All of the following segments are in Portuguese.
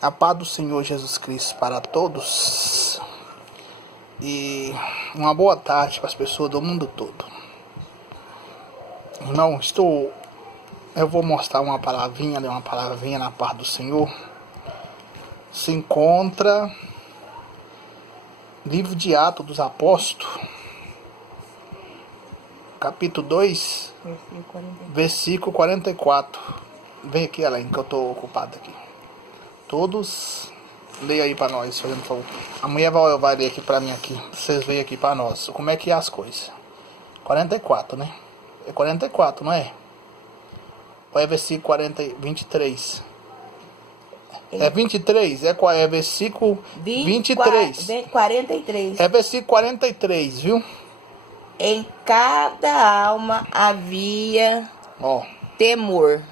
A paz do Senhor Jesus Cristo para todos e uma boa tarde para as pessoas do mundo todo. Irmão, eu vou mostrar uma palavrinha na paz do Senhor. Se encontra livro de Atos dos Apóstolos, capítulo 2, versículo 44. Vem aqui, Ellen, que eu estou ocupado aqui. Todos, leia aí para nós, fazendo favor. A mulher vai ler aqui para mim aqui. Vocês veem aqui para nós. Como é que é as coisas. 44, né? É 44, não é? Ou é versículo 23? É 23? É versículo 23. 43. É versículo 43, viu? Em cada alma havia temor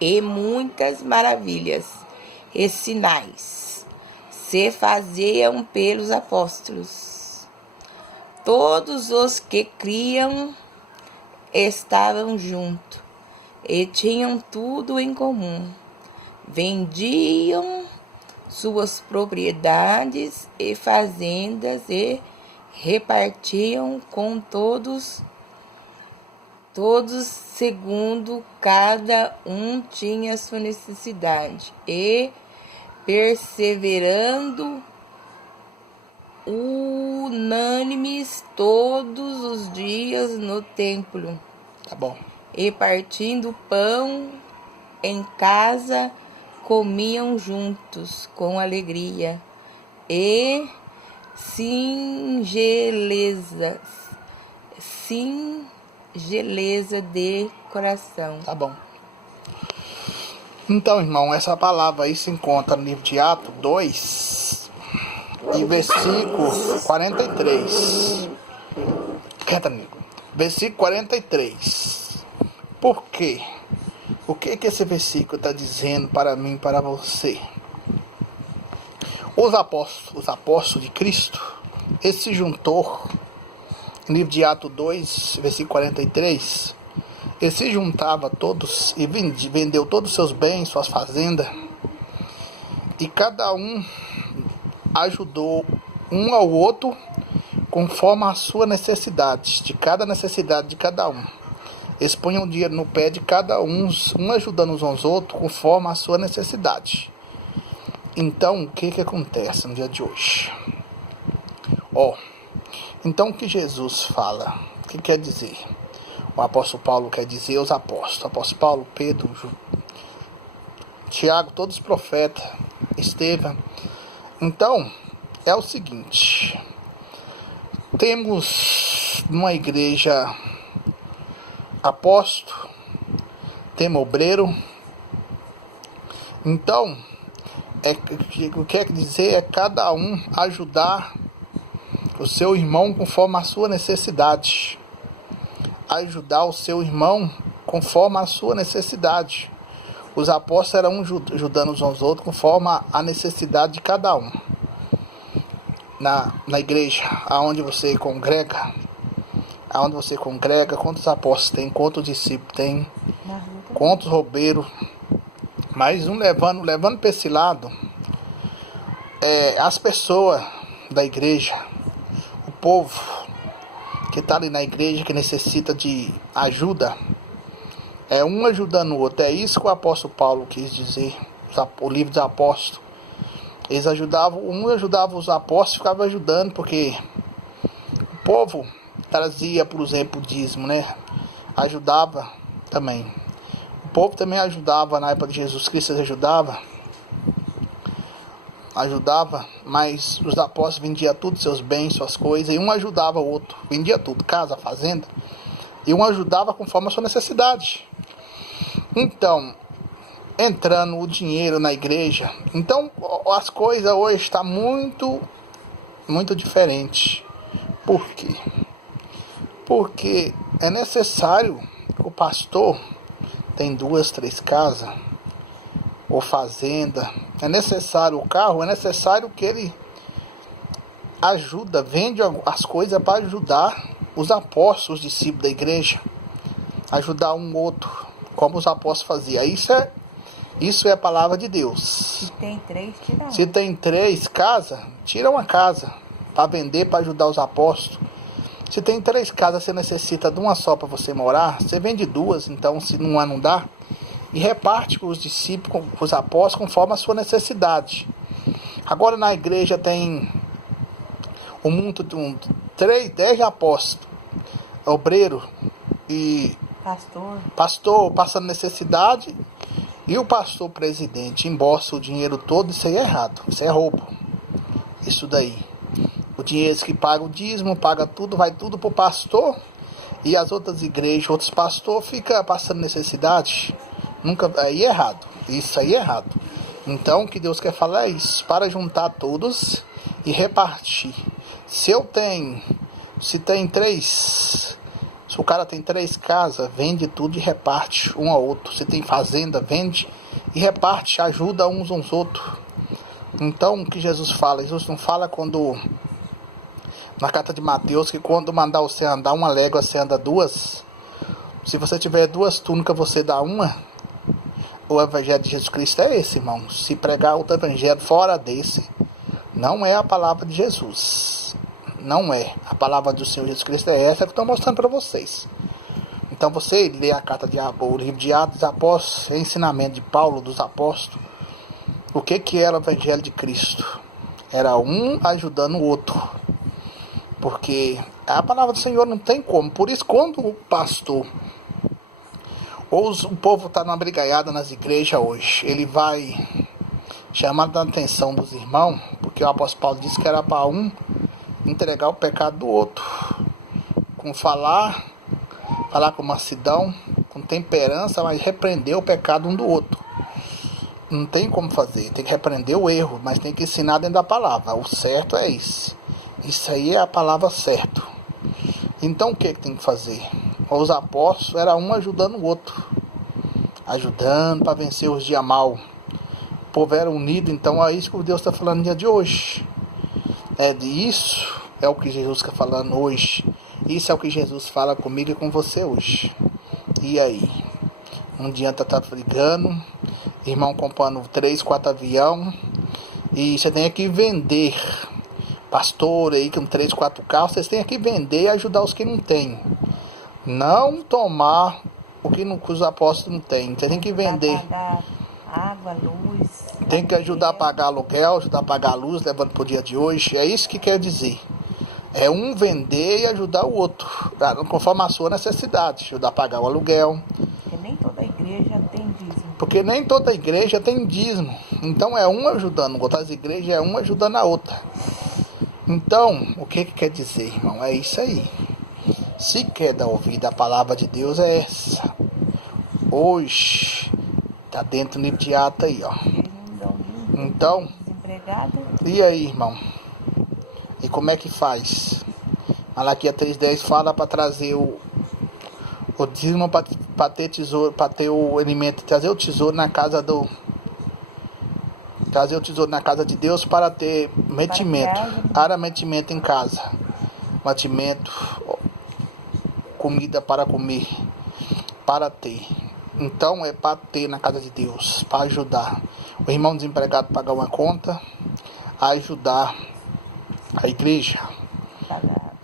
e muitas maravilhas e sinais se faziam pelos apóstolos. Todos os que criam estavam juntos e tinham tudo em comum. Vendiam suas propriedades e fazendas e repartiam com todos segundo cada um tinha sua necessidade, e perseverando unânimes todos os dias no templo. Tá bom. E partindo pão em casa, comiam juntos com alegria e singeleza de coração. Tá bom. Então, irmão, essa palavra aí se encontra no livro de Atos 2, e versículo 43. Quieta, amigo. Versículo 43. Por quê? O que esse versículo está dizendo para mim e para você? Os apóstolos de Cristo, esse juntor, no livro de Atos 2, versículo 43, ele se juntava todos e vendeu todos os seus bens, suas fazendas, e cada um ajudou um ao outro conforme a sua necessidade, de cada necessidade de cada um. Eles punham dinheiro no pé de cada um ajudando uns aos outros conforme a sua necessidade. Então, o que acontece no dia de hoje? Então o que Jesus fala? O que quer dizer? O apóstolo Paulo quer dizer os apóstolos. O apóstolo Paulo, Pedro, Tiago, todos os profetas, Estevão. Então, é o seguinte. Temos uma igreja apóstolo, temos obreiro. Então, o que quer dizer é cada um ajudar o seu irmão conforme a sua necessidade. Ajudar o seu irmão conforme a sua necessidade. Os apóstolos eram ajudando uns aos outros conforme a necessidade de cada um. Na igreja, aonde você congrega, quantos apóstolos tem, quantos discípulos tem, quantos obreiros, mas um levando para esse lado, as pessoas da igreja, o povo que está ali na igreja, que necessita de ajuda, um ajudando o outro. É isso que o apóstolo Paulo quis dizer, o livro dos apóstolos. Eles ajudavam, um ajudava os apóstolos, ficava ajudando, porque o povo trazia, por exemplo, o dízimo, né? Ajudava também. O povo também ajudava, na época de Jesus Cristo, eles ajudava, mas os apóstolos vendiam tudo, seus bens, suas coisas, e um ajudava o outro, vendia tudo, casa, fazenda, e um ajudava conforme a sua necessidade. Então, entrando o dinheiro na igreja, então as coisas hoje estão muito, muito diferentes. Por quê? Porque é necessário, o pastor tem 2, 3 casas, ou fazenda, é necessário o carro, é necessário que ele vende as coisas para ajudar os apóstolos, os discípulos da igreja, ajudar um outro, como os apóstolos faziam. Isso Isso é a palavra de Deus. Se tem 3, tira 1. Se tem 3 casas, tira uma casa para vender, para ajudar os apóstolos. Se tem 3 casas, você necessita de uma só para você morar, você vende 2, então se não dá, e reparte com os discípulos, com os apóstolos, conforme a sua necessidade. Agora na igreja tem um mundo de 10 apóstolos, obreiro e pastor passando necessidade, e o pastor presidente embolsa o dinheiro todo. Isso aí é errado, isso é roubo. Isso daí. O dinheiro que paga o dízimo, paga tudo, vai tudo pro pastor, e as outras igrejas, outros pastores ficam passando necessidade. Aí é errado. Isso aí é errado. Então o que Deus quer falar é isso, para juntar todos e repartir. Se tem 3, se o cara tem 3 casas, vende tudo e reparte um ao outro. Se tem fazenda, vende e reparte, ajuda uns aos outros. Então o que Jesus fala? Jesus não fala na carta de Mateus, que quando mandar você andar 1 légua, você anda 2. Se você tiver 2 túnicas, você dá 1. O evangelho de Jesus Cristo é esse, irmão. Se pregar outro evangelho fora desse, não é a palavra de Jesus. Não é. A palavra do Senhor Jesus Cristo é essa que eu estou mostrando para vocês. Então você lê a carta de o livro de Atos dos Apóstolos, o ensinamento de Paulo dos Apóstolos. O que era o evangelho de Cristo? Era um ajudando o outro. Porque a palavra do Senhor não tem como. Por isso, quando o pastor ou o povo está numa brigaiada nas igrejas hoje, ele vai chamar a atenção dos irmãos, porque o apóstolo Paulo disse que era para um entregar o pecado do outro, com falar com mansidão, com temperança, mas repreender o pecado um do outro. Não tem como fazer, tem que repreender o erro, mas tem que ensinar dentro da palavra. O certo é isso. Isso aí é a palavra certa. Então o que tem que fazer? Os apóstolos era um ajudando o outro, ajudando para vencer os dias mal. O povo era unido, então é isso que Deus está falando no dia de hoje. Isso é o que Jesus está falando hoje. Isso é o que Jesus fala comigo e com você hoje. E aí? Não adianta estar brigando, irmão comprando 3, 4 avião, e você tem que vender. Pastor aí com 3, 4 carros, vocês têm que vender e ajudar os que não têm. Não tomar o que os apóstolos não têm. Você tem que vender. Pagar água, luz. Tem que ajudar a pagar aluguel, ajudar a pagar a luz, levando para o dia de hoje. É isso que quer dizer. É um vender e ajudar o outro, conforme a sua necessidade. Ajudar a pagar o aluguel. Porque nem toda igreja tem dízimo. Porque nem toda igreja tem dízimo. Então é um ajudando. Outras igrejas é um ajudando a outra. Então, o que quer dizer, irmão? É isso aí. Se quer dar ouvido à palavra de Deus, é essa. Hoje, tá dentro do livro de Atos aí, ó. Então, e aí, irmão? E como é que faz? Malaquias 3:10 fala para trazer o dízimo, para ter tesouro, para ter o alimento, trazer o tesouro na casa de Deus, para ter mantimento, mantimento em casa, mantimento, comida para comer, para ter. Então é para ter na casa de Deus, para ajudar o irmão desempregado a pagar uma conta, a ajudar a igreja,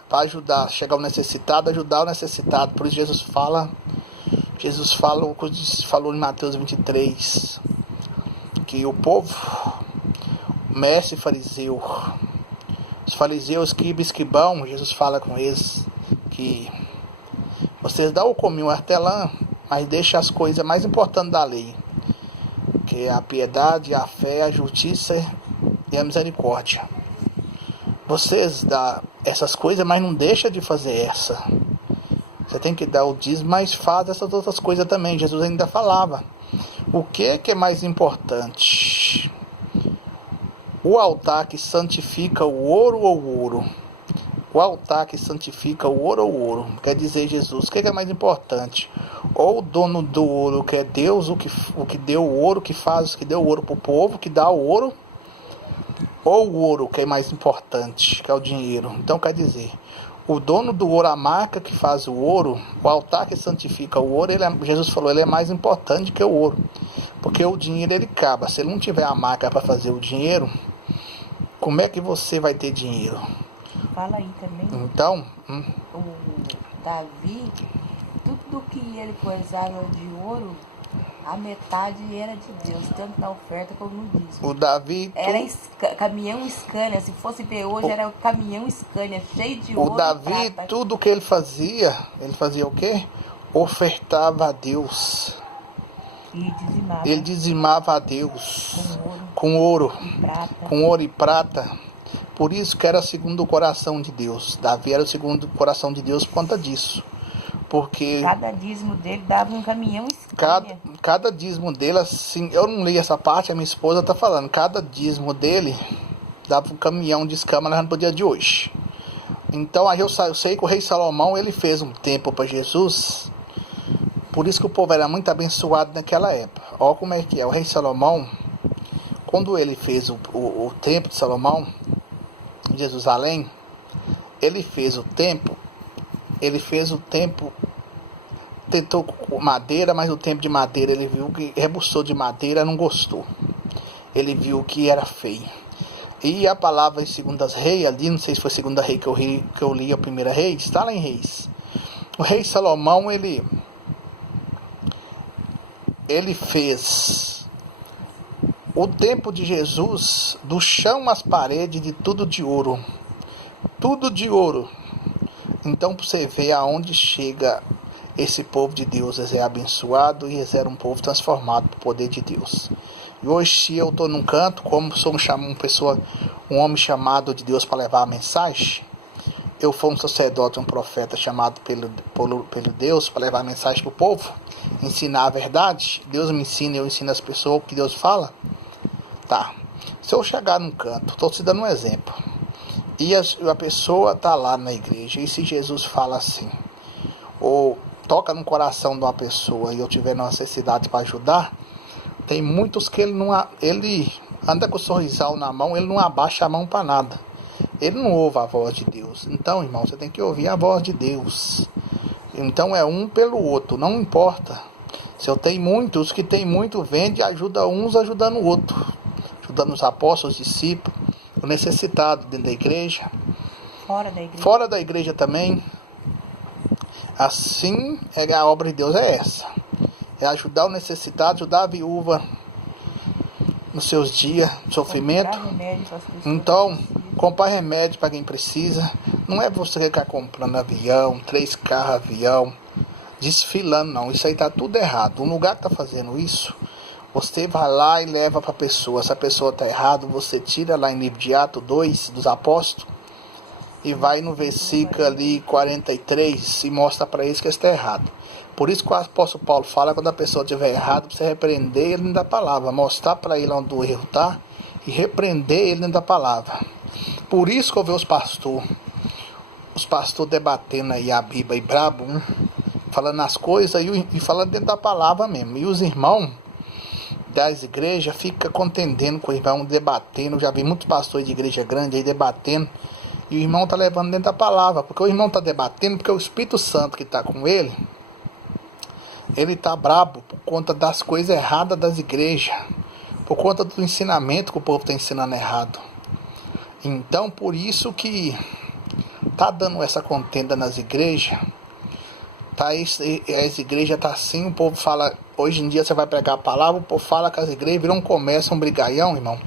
para ajudar, chegar ao necessitado, ajudar o necessitado. Por isso Jesus falou em Mateus 23, que o povo, mestre fariseu, os fariseus escribão, Jesus fala com eles que vocês dão o cominho, o hortelã, mas deixa as coisas mais importantes da lei, que é a piedade, a fé, a justiça e a misericórdia. Vocês dão essas coisas, mas não deixa de fazer essa. Você tem que dar o dízimo, mas faz essas outras coisas também. Jesus ainda falava. O que é mais importante? O altar que santifica o ouro ou o ouro? O altar que santifica o ouro ou o ouro? Quer dizer, Jesus, o que é mais importante? Ou o dono do ouro, que é Deus, o que deu o ouro, que deu o ouro para o povo, que dá o ouro? Ou o ouro, que é mais importante, que é o dinheiro? Então quer dizer, O dono do ouro, a marca que faz o ouro, o altar que santifica o ouro, Jesus falou, ele é mais importante que o ouro. Porque o dinheiro ele acaba. Se ele não tiver a marca para fazer o dinheiro, como é que você vai ter dinheiro? Fala aí também. Então, O Davi, tudo que ele coisava de ouro, a metade era de Deus, tanto na oferta como no dízimo. o Davi... Era caminhão Scania, se fosse ver hoje, era o caminhão Scania, cheio de ouro O Davi, e prata. tudo que ele fazia o quê? Ofertava a Deus. E dizimava Ele dizimava a Deus com ouro com ouro, e prata. com ouro e prata. Por isso que era segundo o coração de Deus. Davi era o segundo coração de Deus por conta disso. Porque Cada dízimo dele dava um caminhão Scania. cada dízimo dele, assim, eu não li essa parte, a minha esposa tá falando, cada dízimo dele dava um caminhão de escama no dia de hoje. Então aí eu sei que o rei Salomão, ele fez um templo para Jesus, por isso que o povo era muito abençoado naquela época. Olha como é que é, o rei Salomão, quando ele fez o templo de Salomão, em Jerusalém, ele fez o templo, tentou com madeira, mas o templo de madeira, ele viu que rebuçou de madeira, não gostou. Ele viu que era feio. E a palavra em 2 Reis, ali, não sei se foi 2 Reis que eu li a 1 Reis, está lá em Reis. O rei Salomão, ele fez o templo de Jesus, do chão às paredes, de tudo de ouro. Tudo de ouro. Então, para você ver aonde chega esse povo de Deus, eles é abençoado e eles eram um povo transformado pelo poder de Deus. E hoje, se eu estou num canto, como sou um homem chamado de Deus para levar a mensagem, eu fui um sacerdote, um profeta chamado pelo Deus para levar a mensagem para o povo, ensinar a verdade. Deus me ensina, eu ensino as pessoas o que Deus fala. Tá. Se eu chegar num canto, estou te dando um exemplo, e a pessoa está lá na igreja, e se Jesus fala assim, ou toca no coração de uma pessoa e eu tiver necessidade para ajudar, tem muitos que ele anda com o sorrisal na mão, ele não abaixa a mão para nada. Ele não ouve a voz de Deus. Então, irmão, você tem que ouvir a voz de Deus. Então é um pelo outro, não importa. Se eu tenho muitos, que tem muito, vende e ajuda uns ajudando o outro. Ajudando os apóstolos, os discípulos, o necessitado dentro da igreja. Fora da igreja também. Assim, a obra de Deus é essa. É ajudar o necessitado, ajudar a viúva nos seus dias de sofrimento. Então, comprar remédio para quem precisa. Não é você que está comprando avião, 3 carros avião, desfilando, não. Isso aí está tudo errado. Um lugar que está fazendo isso, você vai lá e leva para a pessoa. Se a pessoa está errada, você tira lá em livro de Atos 2 dos apóstolos e vai no versículo ali 43 e mostra para eles que está errado. Por isso que o apóstolo Paulo fala, quando a pessoa estiver errada, você repreender ele dentro da palavra, mostrar para ele onde o erro está e repreender ele dentro da palavra. Por isso que eu vejo os pastores debatendo aí a Bíblia e brabo, falando as coisas e falando dentro da palavra mesmo. E os irmãos das igrejas ficam contendendo com o irmão, debatendo. Eu já vi muitos pastores de igreja grande aí debatendo. E o irmão está levando dentro da palavra. Porque o irmão está debatendo, porque o Espírito Santo que está com ele, ele está brabo por conta das coisas erradas das igrejas. Por conta do ensinamento que o povo está ensinando errado. Então, por isso que está dando essa contenda nas igrejas. As igrejas tá assim, o povo fala, hoje em dia você vai pregar a palavra, o povo fala que as igrejas viram comércio, um brigaião, irmão.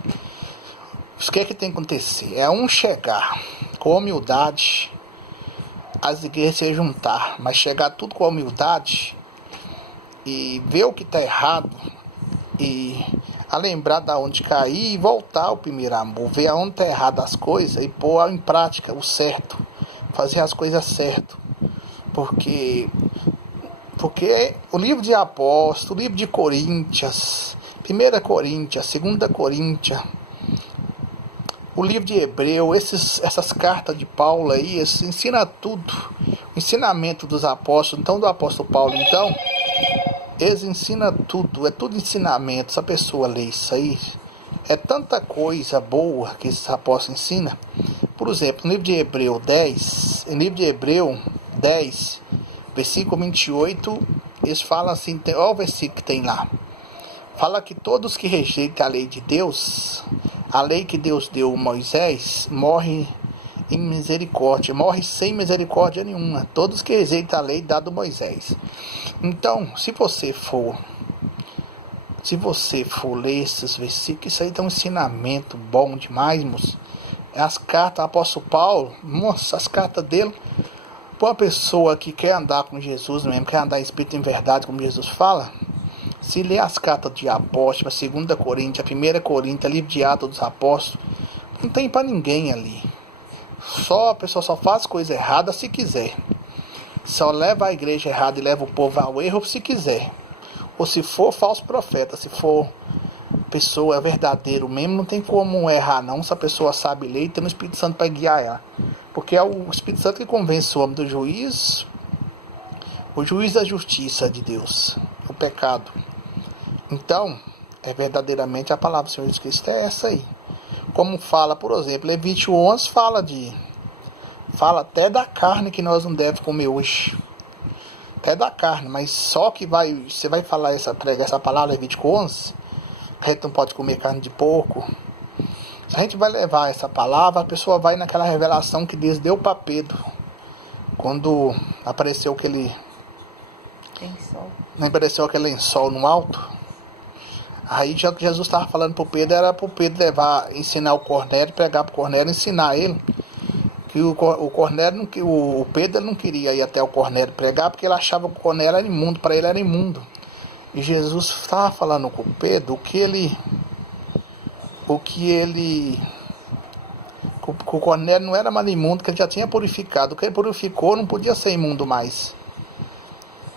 O que é que tem que acontecer? É chegar com humildade, as igrejas se juntar, mas chegar tudo com humildade e ver o que está errado e a lembrar da onde cair e voltar ao primeiro amor, ver aonde está errado as coisas e pôr em prática o certo, fazer as coisas certas. Porque o livro de Apóstolos, o livro de Coríntios, 1 Coríntios, 2 Coríntios, o livro de Hebreu, essas cartas de Paulo aí, ensina tudo. O ensinamento dos apóstolos, então do apóstolo Paulo, eles ensinam tudo, é tudo ensinamento. Se a pessoa lê isso aí, É tanta coisa boa que esses apóstolos ensinam. Por exemplo, no livro de Hebreu 10, versículo 28, eles falam assim, olha o versículo que tem lá. Fala que todos que rejeitam a lei de Deus, a lei que Deus deu a Moisés, morrem em misericórdia, morrem sem misericórdia nenhuma. Todos que rejeitam a lei dada a Moisés. Então, se você for ler esses versículos, isso aí dá um ensinamento bom demais, moço. As cartas do apóstolo Paulo, nossa, as cartas dele, para uma pessoa que quer andar com Jesus mesmo, quer andar em espírito e em verdade, como Jesus fala, se ler as cartas de apóstolos, 2 Coríntios, 1 Coríntios, livro de Atos dos Apóstolos, não tem para ninguém ali. A pessoa só faz coisa errada se quiser. Só leva a igreja errada e leva o povo ao erro se quiser. Ou se for falso profeta, se for pessoa verdadeiro mesmo, não tem como errar não, se a pessoa sabe ler e tem o Espírito Santo para guiar ela. Porque é o Espírito Santo que convence o homem do juiz, o juiz da justiça de Deus, o pecado. Então, verdadeiramente a palavra do Senhor Jesus Cristo é essa aí. Como fala, por exemplo, Levítico 11 fala até da carne que nós não devemos comer hoje. Até da carne, mas só que você vai pregar essa palavra, Levítico 11, que a gente não pode comer carne de porco. Se a gente vai levar essa palavra, a pessoa vai naquela revelação que Deus deu para Pedro, quando apareceu aquele lençol no alto. Aí já que Jesus estava falando para o Pedro, era para o Pedro ensinar o Cornélio, pregar para o Cornélio, ensinar ele. Que o Pedro não queria ir até o Cornélio pregar, porque ele achava que o Cornélio era imundo, para ele era imundo. E Jesus estava falando com o Pedro que o Cornélio não era mais imundo, que ele já tinha purificado. O que ele purificou não podia ser imundo mais.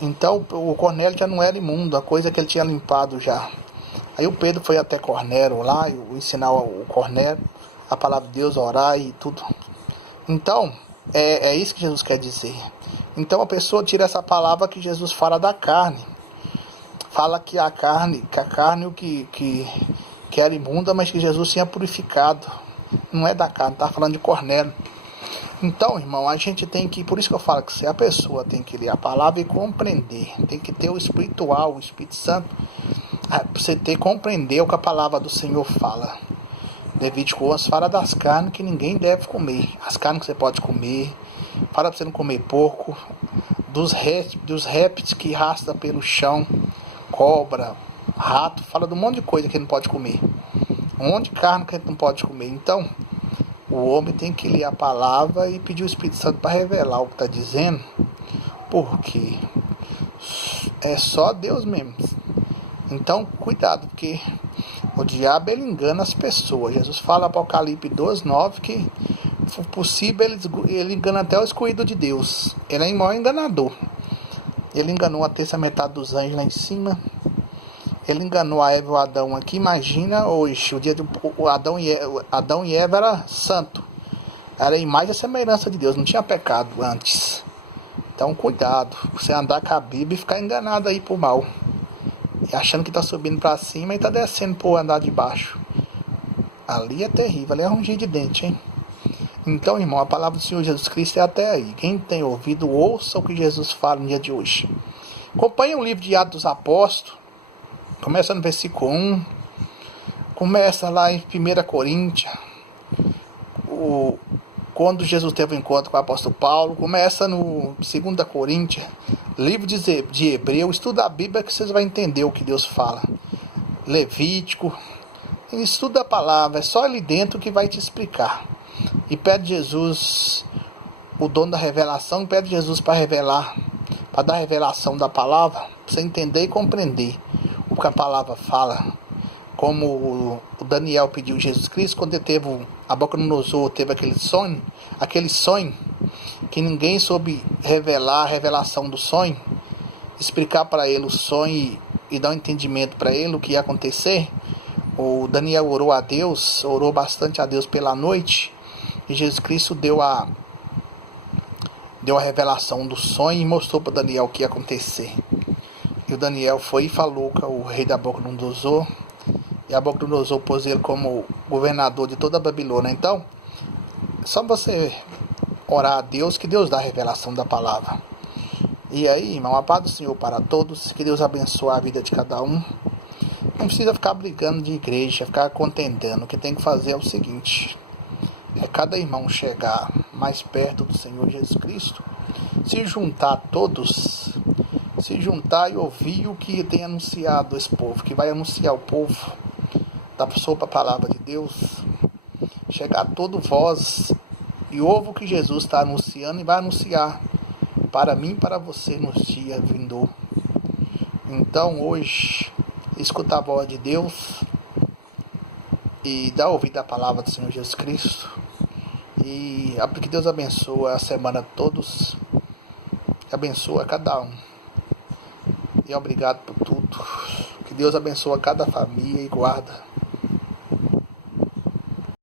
Então o Cornélio já não era imundo, a coisa que ele tinha limpado já. Aí o Pedro foi até Cornélio lá, ensinar o Cornélio a palavra de Deus, orar e tudo. Então, é isso que Jesus quer dizer. Então a pessoa tira essa palavra que Jesus fala da carne. Fala que a carne que era imunda, mas que Jesus tinha purificado. Não é da carne, tá falando de Cornélio. Então, irmão, a gente tem que, por isso que eu falo que se a pessoa tem que ler a palavra e compreender, tem que ter o espiritual, o Espírito Santo, para você compreender o que a palavra do Senhor fala. Levítico 11 fala das carnes que ninguém deve comer, as carnes que você pode comer, fala para você não comer porco, dos répteis que rastam pelo chão, cobra, rato, fala de um monte de coisa que ele não pode comer, um monte de carne que a gente não pode comer. Então, o homem tem que ler a palavra e pedir o Espírito Santo para revelar o que está dizendo, porque é só Deus mesmo. Então, cuidado, porque o diabo ele engana as pessoas. Jesus fala em Apocalipse 12:9 que se possível ele engana até o escolhido de Deus. Ele é o maior enganador. Ele enganou a terça metade dos anjos lá em cima. Ele enganou a Eva e o Adão aqui. Imagina hoje, o dia do Adão e Eva era santo. Era a imagem e a semelhança de Deus, não tinha pecado antes. Então cuidado, você andar com a Bíblia e ficar enganado aí por mal. E achando que está subindo para cima e está descendo por andar de baixo. Ali é terrível, ali é ranger de dente, hein? Então, irmão, a palavra do Senhor Jesus Cristo é até aí. Quem tem ouvido, ouça o que Jesus fala no dia de hoje. Acompanhe o livro de Atos dos Apóstolos. Começa no versículo 1. Começa lá em 1 Coríntios. Quando Jesus teve um encontro com o apóstolo Paulo. Começa no 2 Coríntios. Livro de Hebreu. Estuda a Bíblia que vocês vão entender o que Deus fala. Levítico. Estuda a palavra. É só ali dentro que vai te explicar. E pede Jesus, o dono da revelação, e pede Jesus para revelar, para dar a revelação da palavra, para você entender e compreender o que a palavra fala. Como o Daniel pediu Jesus Cristo, quando ele teve a boca no Nabucodonosor, teve aquele sonho que ninguém soube revelar a revelação do sonho, explicar para ele o sonho e dar um entendimento para ele o que ia acontecer. O Daniel orou bastante a Deus pela noite, e Jesus Cristo deu a revelação do sonho e mostrou para Daniel o que ia acontecer. E o Daniel foi e falou com o rei da Nabucodonosor, E Nabucodonosor pôs ele como governador de toda a Babilônia. Então, só você orar a Deus, que Deus dá a revelação da palavra. E aí, irmão, a paz do Senhor para todos. Que Deus abençoe a vida de cada um. Não precisa ficar brigando de igreja, ficar contendendo. O que tem que fazer é o seguinte: é cada irmão chegar mais perto do Senhor Jesus Cristo, se juntar todos, se juntar e ouvir o que tem anunciado esse povo, que vai anunciar o povo da pessoa para a palavra de Deus, chegar todo voz e ouve o que Jesus está anunciando e vai anunciar para mim e para você nos dias vindouros. Então hoje, escuta a voz de Deus e dá ouvido à palavra do Senhor Jesus Cristo. E que Deus abençoe a semana a todos, abençoe a cada um. E obrigado por tudo. Que Deus abençoe a cada família e guarda.